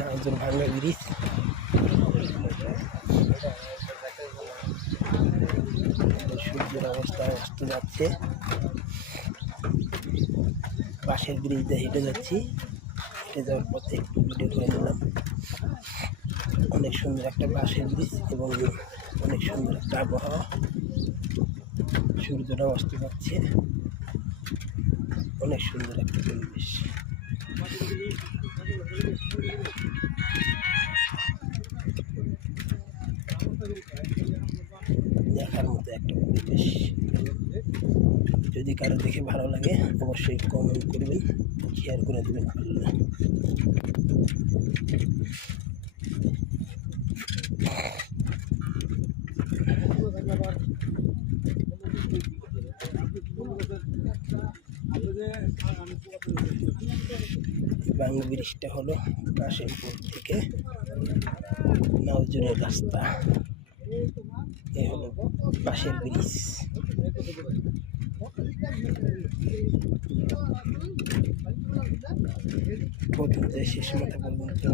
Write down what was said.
নাউজুল ভাঙ্গা ব্রিজ। সূর্যের অবস্থা অস্ত যাচ্ছে, পাশের ব্রিজ দিয়ে হেঁটে যাচ্ছি। হেঁটে যাওয়ার পথে একটু ভিডিও করে নিলাম। অনেক সুন্দর একটা বাঁশের ব্রিজ এবং অনেক সুন্দর একটা আবহাওয়া। সূর্যটা অস্ত যাচ্ছে, অনেক সুন্দর একটা পরিবেশ। দেখার মতো একটা পরিবেশ। যদি কারো দেখে ভালো লাগে অবশ্যই কমেন্ট করবেন, শেয়ার করে দেবেন। বাংলা ব্রিজটা হলো কাশিমপুর থেকে নাউজুরের রাস্তা। এ হলো পাশের ব্রিজ। প্রথম থেকে শেষ মাথা পর্যন্ত